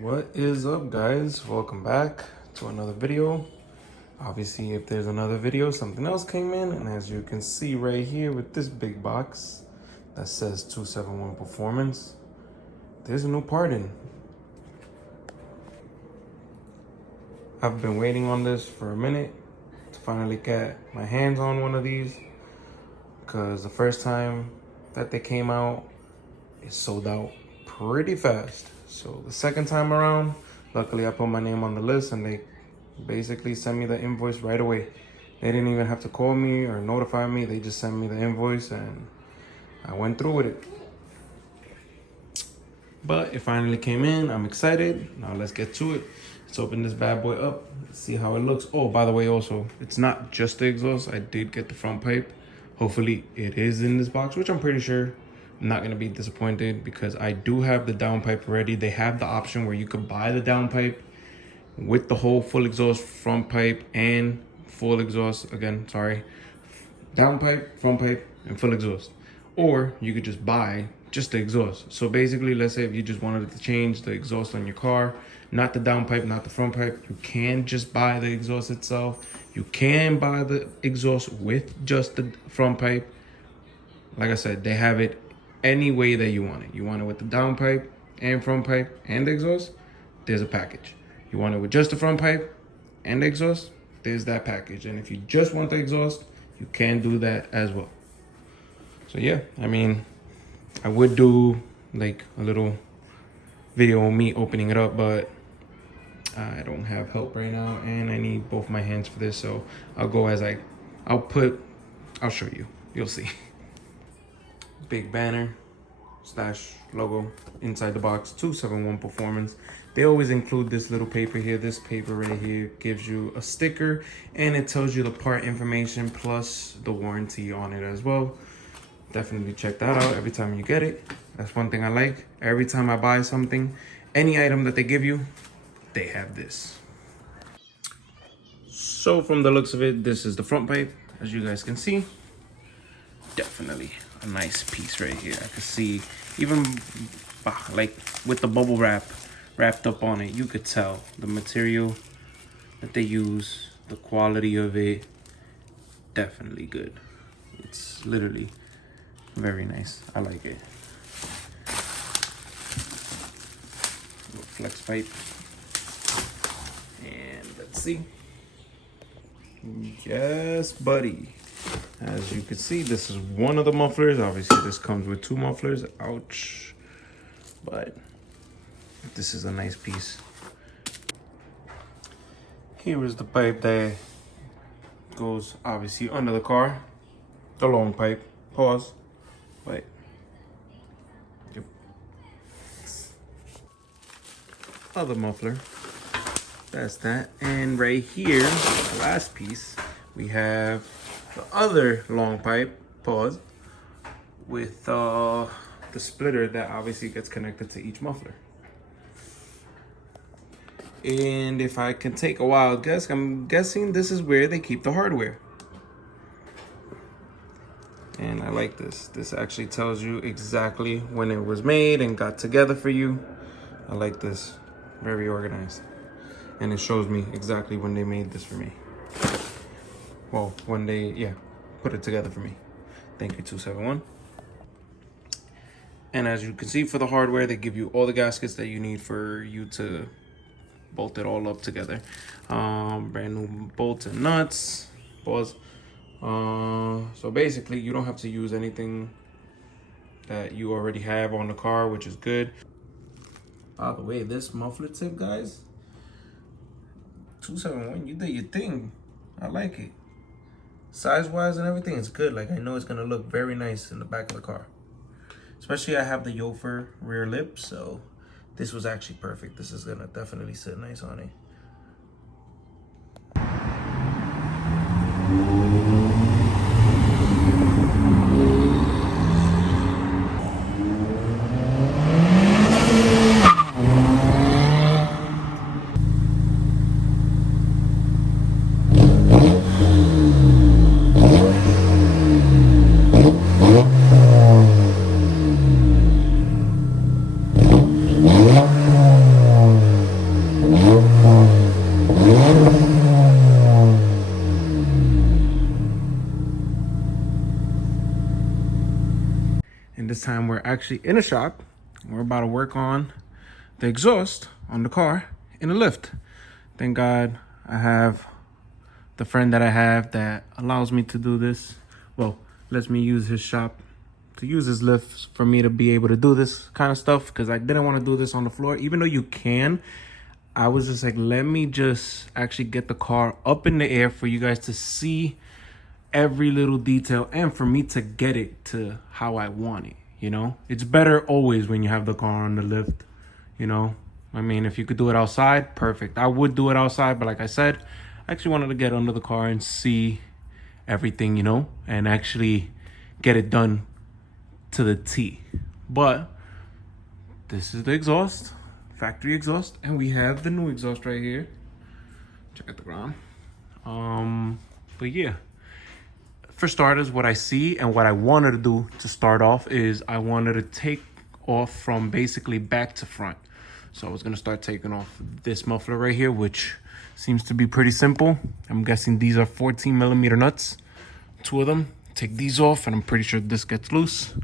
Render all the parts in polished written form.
What is up, guys? Welcome back to another video. Obviously, if there's another video, something else came in, and as you can see right here with this big box that says 271 Performance, there's a new part in. I've been waiting on this for a minute to finally get my hands on one of these, because the first time that they came out, it sold out pretty fast. So the second time around, luckily I put my name on the list and they basically sent me the invoice right away. They didn't even have to call me or notify me. They just sent me the invoice and I went through with it. But it finally came in. I'm excited. Now let's get to it. Let's open this bad boy up. Let's see how it looks. Oh, by the way, also, it's not just the exhaust. I did get the front pipe. Hopefully it is in this box, which I'm pretty sure. I'm not gonna be disappointed because I do have the downpipe ready. They have the option where you could buy the downpipe with the whole full exhaust front pipe and full exhaust. Again, sorry, downpipe, front pipe, and full exhaust. Or you could just buy just the exhaust. So basically, let's say if you just wanted to change the exhaust on your car, not the downpipe, not the front pipe, you can just buy the exhaust itself. You can buy the exhaust with just the front pipe. Like I said, they have it any way that you want it. You want it with the downpipe and front pipe and the exhaust, there's a package. You want it with just the front pipe and the exhaust, there's that package. And if you just want the exhaust, you can do that as well. So yeah, I mean, I would do like a little video on me opening it up, but I don't have help right now and I need both my hands for this. So I'll go as I'll show you, you'll see. Big banner / logo inside the box, 271 Performance. They always include this little paper here. This paper right here gives you a sticker and it tells you the part information plus the warranty on it as well. Definitely check that out every time you get it. That's one thing I like. Every time I buy something, any item that they give you, they have this. So from the looks of it, this is the front pipe, as you guys can see. Definitely a nice piece right here. I can see even like with the bubble wrap wrapped up on it, you could tell the material that they use, the quality of it, definitely good. It's literally very nice. I like it. Flex pipe. And let's see. Yes, buddy. As you can see, this is one of the mufflers. Obviously, this comes with two mufflers. Ouch. But this is a nice piece. Here is the pipe that goes obviously under the car. The long pipe. Pause. Wait. Yep. Other muffler. That's that. And right here, the last piece, we have the other long pipe, pause, with the splitter that obviously gets connected to each muffler. And if I can take a wild guess, I'm guessing this is where they keep the hardware. And I like this. This actually tells you exactly when it was made and got together for you. I like this. Very organized. And it shows me exactly when they made this for me. Well, when they, put it together for me. Thank you, 271. And as you can see, for the hardware, they give you all the gaskets that you need for you to bolt it all up together. Brand new bolts and nuts. Pause. So basically, you don't have to use anything that you already have on the car, which is good. By the way, this muffler tip, guys, 271, you did your thing. I like it. Size-wise and everything, it's good. Like, I know it's gonna look very nice in the back of the car. Especially I have the Yofer rear lip, so this was actually perfect. This is gonna definitely sit nice on it. actually in a shop. We're about to work on the exhaust on the car in the lift. Thank God I have the friend that I have that allows me to do this. Well, lets me use his shop to use his lift for me to be able to do this kind of stuff, because I didn't want to do this on the floor, even though you can. I was just like, let me just actually get the car up in the air for you guys to see every little detail and for me to get it to how I want it, you know? It's better always when you have the car on the lift, you know? I mean, if you could do it outside, perfect. I would do it outside, but like I said, I actually wanted to get under the car and see everything, you know? And actually get it done to the T. But this is the exhaust, factory exhaust, and we have the new exhaust right here. Check out the ground. But yeah. For starters, what I see and what I wanted to do to start off is I wanted to take off from basically back to front. So I was going to start taking off this muffler right here, which seems to be pretty simple. I'm guessing these are 14 millimeter nuts, 2 of them. Take these off and I'm pretty sure this gets loose.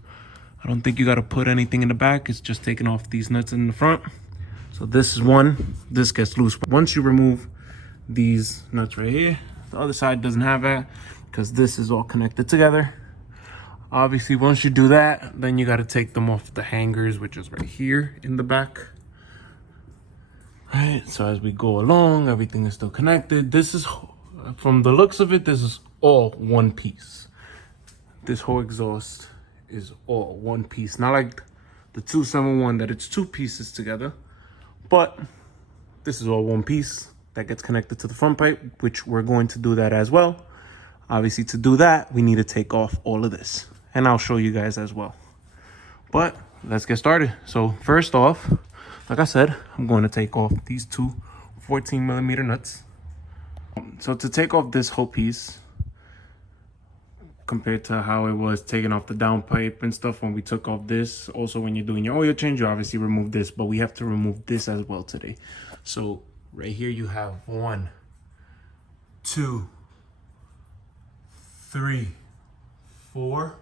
I don't think you got to put anything in the back. It's just taking off these nuts in the front. So this is one, this gets loose. Once you remove these nuts right here, the other side doesn't have that, because this is all connected together. Obviously, once you do that, then you got to take them off the hangers, which is right here in the back. Right, so as we go along, everything is still connected. This is, from the looks of it, this is all one piece. This whole exhaust is all one piece. Not like the 271 that it's 2 pieces together, but this is all one piece that gets connected to the front pipe, which we're going to do that as well. Obviously, to do that, we need to take off all of this, and I'll show you guys as well. But let's get started. So first off, like I said, I'm going to take off these 2 14 millimeter nuts. So to take off this whole piece, compared to how it was taking off the downpipe and stuff when we took off this, also when you're doing your oil change, you obviously remove this, but we have to remove this as well today. So right here you have 1, 2, 3, 4,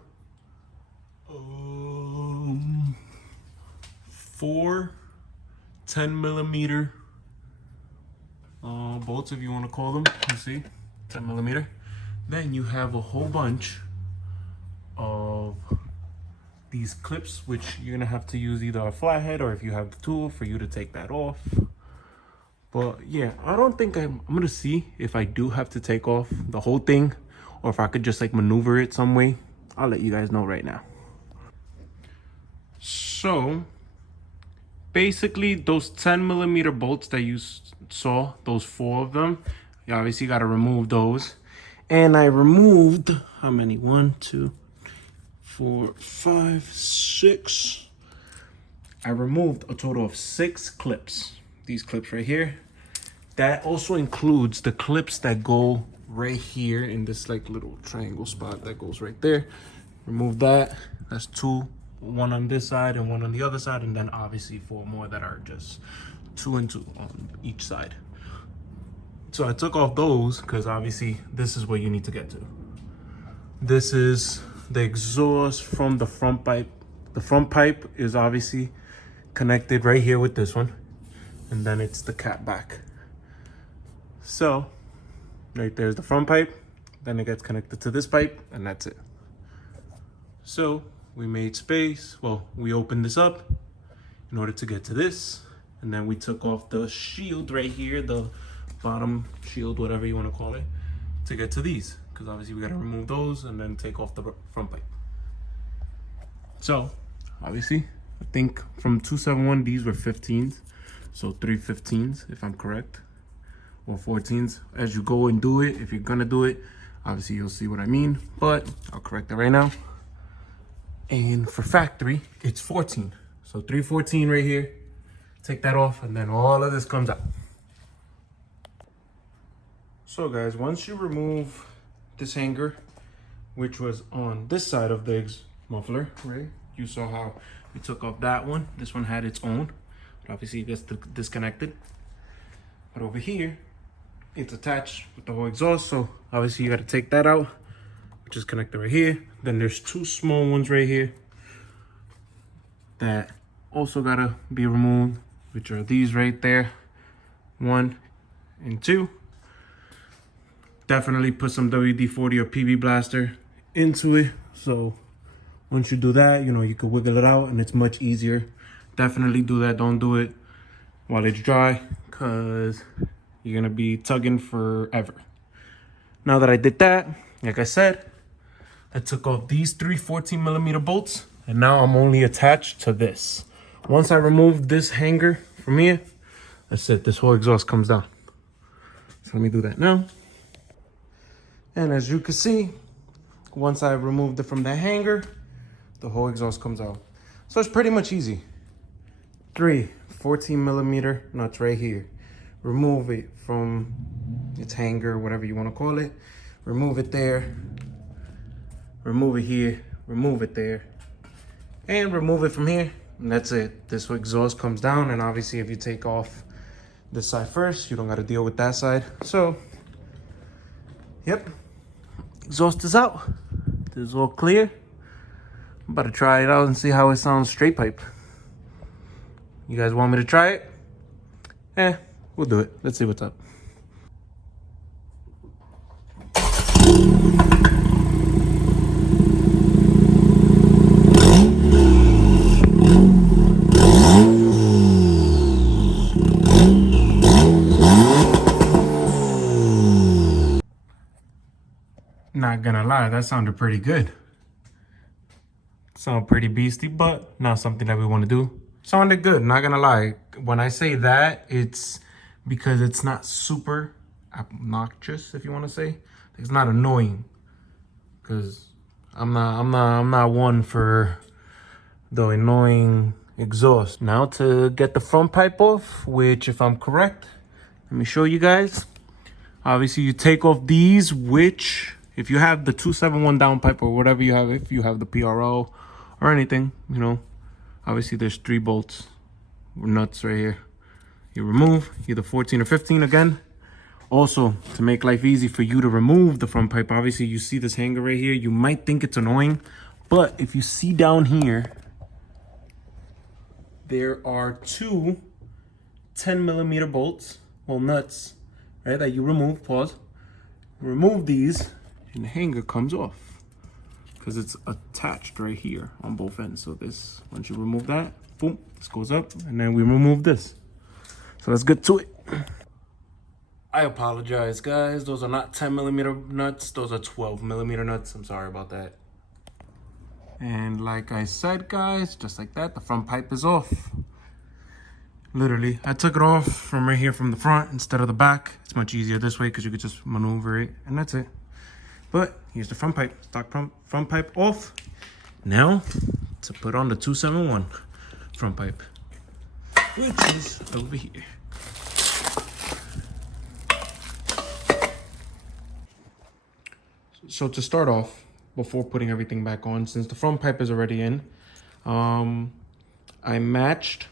4 10 millimeter bolts, if you want to call them. You see, 10 millimeter. Then you have a whole bunch of these clips, which you're gonna have to use either a flathead or if you have the tool for you to take that off. But yeah, I don't think I'm gonna see if I do have to take off the whole thing, or if I could just like maneuver it some way. I'll let you guys know right now. So basically those 10 millimeter bolts that you saw, those 4 of them, you obviously got to remove those. And I removed, how many? 1, 2, 4, 5, 6. I removed a total of 6 clips. These clips right here. That also includes the clips that go right here in this like little triangle spot that goes right there. Remove that. That's 2, 1 on this side and 1 on the other side, and then obviously 4 more that are just 2 and 2 on each side. So I took off those because obviously this is where you need to get to. This is the exhaust from the front pipe. The front pipe is obviously connected right here with this one, and then it's the cap back. So right there's the front pipe, then it gets connected to this pipe, and that's it. So we made space. Well, we opened this up in order to get to this, and then we took off the shield right here, the bottom shield, whatever you want to call it, to get to these, because obviously we got to remove those and then take off the front pipe. So obviously I think from 271 these were 15s, so 3 15s if I'm correct, or 14s. As you go and do it, if you're gonna do it, obviously you'll see what I mean, but I'll correct it right now. And for factory it's 14, so 314 right here. Take that off and then all of this comes out. So guys, once you remove this hanger, which was on this side of the muffler, right? You saw how we took off that one. This one had its own, but obviously it gets disconnected. But over here, it's attached with the whole exhaust, so obviously you got to take that out, which is connected right here. Then there's 2 small ones right here. that also gotta be removed, which are these right there, 1 and 2. Definitely put some WD-40 or PB Blaster into it. So once you do that, you know, you can wiggle it out and it's much easier. Definitely do that. Don't do it while it's dry, because you're gonna be tugging forever. Now that I did that, like I said, I took off these 3 14mm bolts, and now I'm only attached to this. Once I remove this hanger from here, that's it. This whole exhaust comes down. So let me do that now. And as you can see, once I removed it from the hanger, the whole exhaust comes out. So it's pretty much easy. 3 14mm nuts right here. Remove it from its hanger, whatever you want to call it. Remove it there. Remove it here. Remove it there. And remove it from here. And that's it. This exhaust comes down. And obviously if you take off this side first, you don't got to deal with that side. So, yep. Exhaust is out. This is all clear. I'm about to try it out and see how it sounds straight pipe. You guys want me to try it? We'll do it. Let's see what's up. Not gonna lie, that sounded pretty good. Sound pretty beastie, but not something that we want to do. Sounded good, not gonna lie. When I say that, it's because it's not super obnoxious, if you want to say. It's not annoying, because I'm not one for the annoying exhaust. Now to get the front pipe off, which if I'm correct, let me show you guys. Obviously you take off these, which if you have the 271 downpipe or whatever you have, if you have the PRO or anything, you know, obviously there's 3 bolts or nuts right here. You remove either 14 or 15 again. Also, to make life easy for you to remove the front pipe, obviously you see this hanger right here. You might think it's annoying, but if you see down here, there are 2 10mm bolts, well, nuts, right, that you remove. Pause. Remove these and the hanger comes off because it's attached right here on both ends. So this, once you remove that, boom, this goes up, and then we remove this. So let's get to it. I apologize, guys. Those are not 10mm nuts. Those are 12mm nuts. I'm sorry about that. And like I said, guys, just like that, the front pipe is off. Literally, I took it off from right here from the front instead of the back. It's much easier this way because you could just maneuver it, and that's it. But here's the front pipe, stock front pipe off. Now to put on the 271 front pipe, which is over here. So to start off, before putting everything back on, since the front pipe is already in, I matched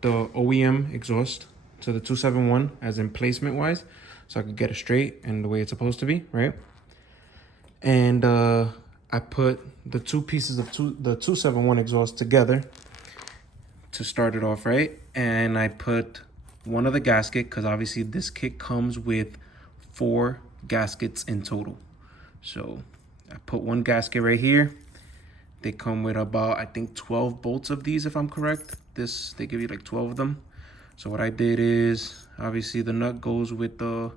the OEM exhaust to the 271 as in placement wise, so I could get it straight and the way it's supposed to be, right? And I put the 2 pieces of the 271 exhaust together to start it off, right? And I put one of the gasket, because obviously this kit comes with 4 gaskets in total. So I put 1 gasket right here. They come with about, I think, 12 bolts of these, if I'm correct. They give you like 12 of them. So what I did is, obviously the nut goes with the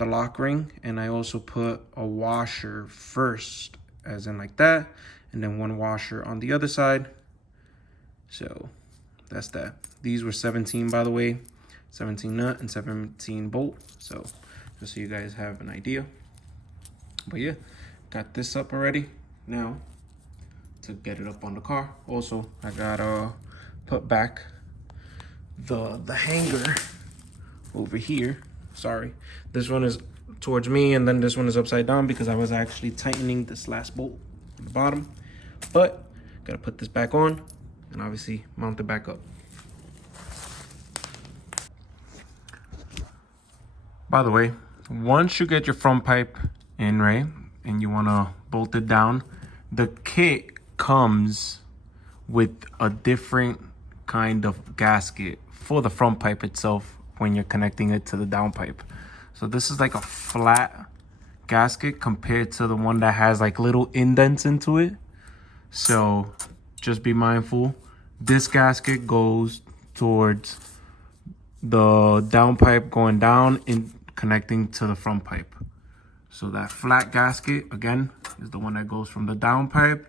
lock ring, and I also put a washer first, as in like that, and then 1 washer on the other side. So that's that. These were 17, by the way, 17 nut and 17 bolt. So just so you guys have an idea. But yeah, got this up already. Now to get it up on the car, also I gotta put back the hanger over here. Sorry, this one is towards me, and then this one is upside down because I was actually tightening this last bolt at the bottom. But gotta put this back on and obviously mount it back up. By the way, once you get your front pipe in, right, and you want to bolt it down, the kit comes with a different kind of gasket for the front pipe itself when you're connecting it to the downpipe. So this is like a flat gasket compared to the one that has like little indents into it. So just be mindful. This gasket goes towards the downpipe going down and connecting to the front pipe. So that flat gasket, again, is the one that goes from the downpipe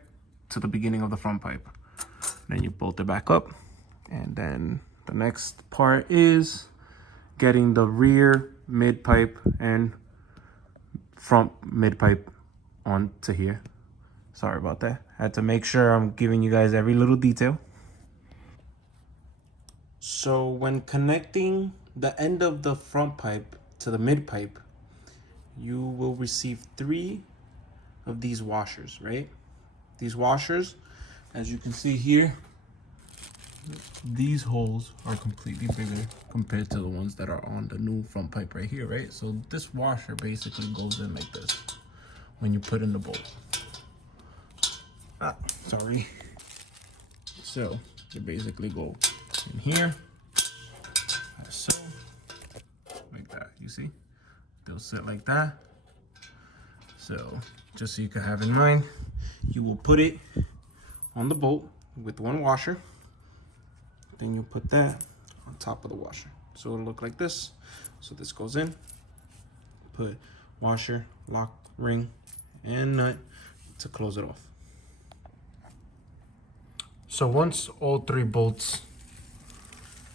to the beginning of the front pipe. Then you bolt it back up. And then the next part is getting the rear mid pipe and front mid pipe onto here. Sorry about that. I had to make sure I'm giving you guys every little detail. So when connecting the end of the front pipe to the mid pipe, you will receive 3 of these washers, right? These washers, as you can see here, these holes are completely bigger compared to the ones that are on the new front pipe right here, right? So this washer basically goes in like this when you put in the bolt. Sorry. So they basically go in here, so like that. You see, they'll sit like that. So just so you can have in mind, you will put it on the bolt with one washer. Then you put that on top of the washer. So it'll look like this. So this goes in, put washer, lock, ring, and nut to close it off. So once all 3 bolts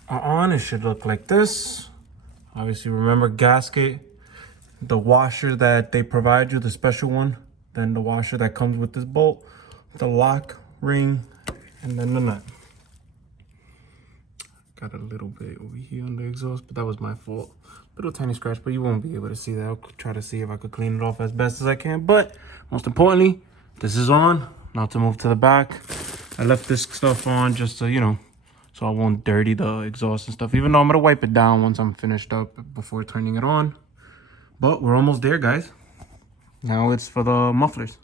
are on, it should look like this. Obviously, remember gasket, the washer that they provide you, the special one, then the washer that comes with this bolt, the lock, ring, and then the nut. Got a little bit over here on the exhaust, but that was my fault. Little tiny scratch, but you won't be able to see that. I'll try to see if I could clean it off as best as I can. But most importantly, this is on. Now to move to the back. I left this stuff on just to, you know, so I won't dirty the exhaust and stuff. Even though I'm gonna wipe it down once I'm finished up before turning it on. But we're almost there, guys. Now it's for the mufflers.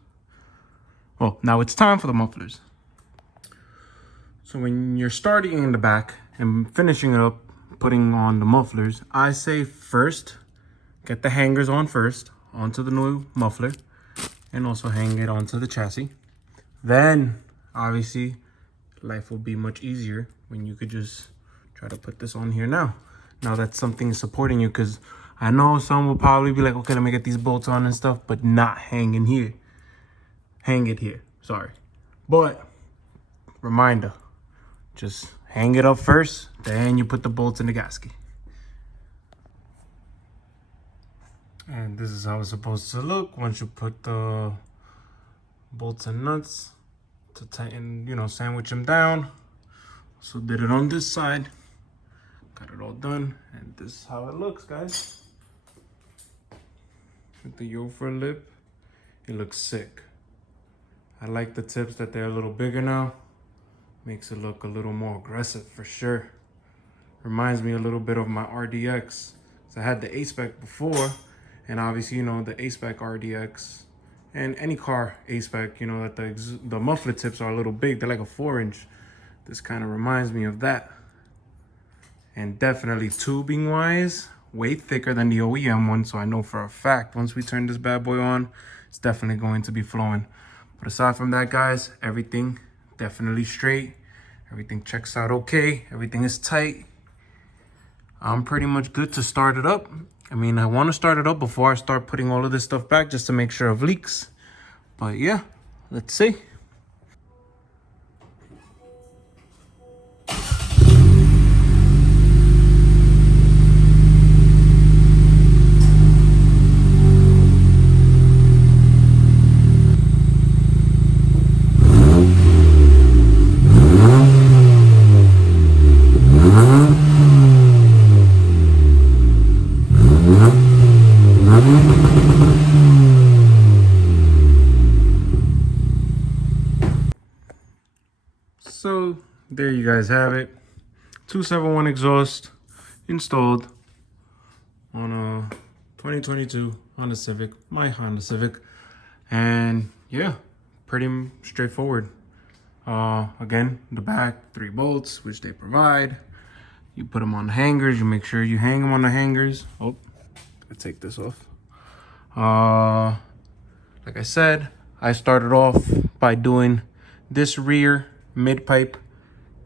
Well, now it's time for the mufflers. So when you're starting in the back and finishing it up, putting on the mufflers, I say first, get the hangers on first, onto the new muffler, and also hang it onto the chassis. Then, obviously, life will be much easier when you could just try to put this on here now. Now that something is supporting you, because I know some will probably be like, okay, let me get these bolts on and stuff, but not hanging here. Hang it here, sorry. But, reminder, just hang it up first, then you put the bolts in the gasket. And this is how it's supposed to look once you put the bolts and nuts to tighten, you know, sandwich them down. So did it on this side, got it all done, and this is how it looks, guys. With the Yofer lip, it looks sick. I like the tips that they're a little bigger now. Makes it look a little more aggressive for sure. Reminds me a little bit of my RDX. So I had the A-Spec before, and obviously, you know, the A-Spec RDX and any car A-Spec, you know, that the muffler tips are a little big. They're like a 4-inch. This kind of reminds me of that. And definitely tubing wise, way thicker than the OEM one. So I know for a fact, once we turn this bad boy on, it's definitely going to be flowing. But aside from that, guys, everything definitely straight. Everything checks out okay. Everything is tight. I'm pretty much good to start it up. I mean, I want to start it up before I start putting all of this stuff back just to make sure of leaks. But yeah, let's see. So there you guys have it. 271 exhaust installed on a 2022 Honda Civic, my Honda Civic. And yeah, pretty straightforward. Again, the back, 3 bolts, which they provide. You put them on the hangers. You make sure you hang them on the hangers. Oh, I take this off. Like I said, I started off by doing this rear mid-pipe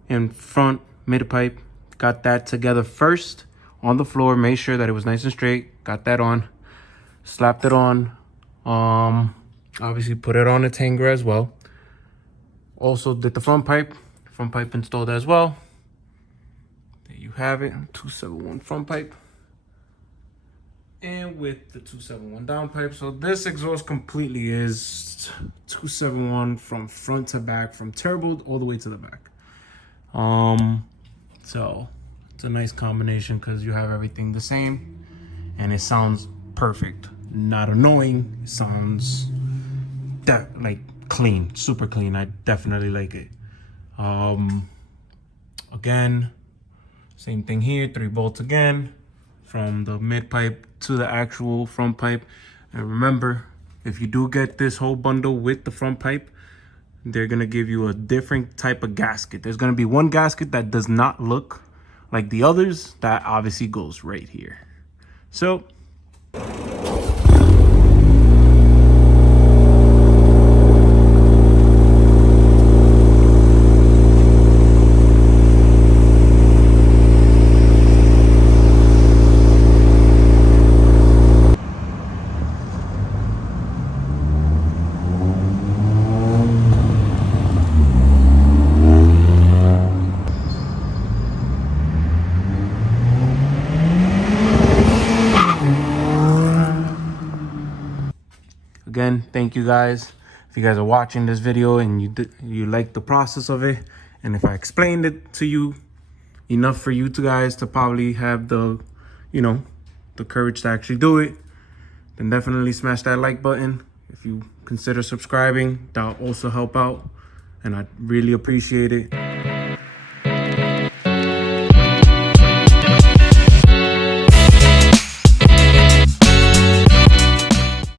and front mid-pipe. Got that together first on the floor. Made sure that it was nice and straight. Got that on. Slapped it on. Obviously put it on its hanger as well. Also did the front pipe installed as well. There you have it, 271 front pipe. And with the 271 down pipe. So this exhaust completely is 271 from front to back, from turbo all the way to the back. So it's a nice combination because you have everything the same and it sounds perfect. Not annoying. It sounds like clean, super clean. I definitely like it. Again, same thing here, 3 bolts again from the mid pipe to the actual front pipe. And remember, if you do get this whole bundle with the front pipe, they're gonna give you a different type of gasket. There's gonna be one gasket that does not look like the others. That obviously goes right here. So again, thank you guys. If you guys are watching this video and you like the process of it, and if I explained it to you enough for you guys to probably have the, the courage to actually do it, then definitely smash that like button. If you consider subscribing, that'll also help out, and I'd really appreciate it.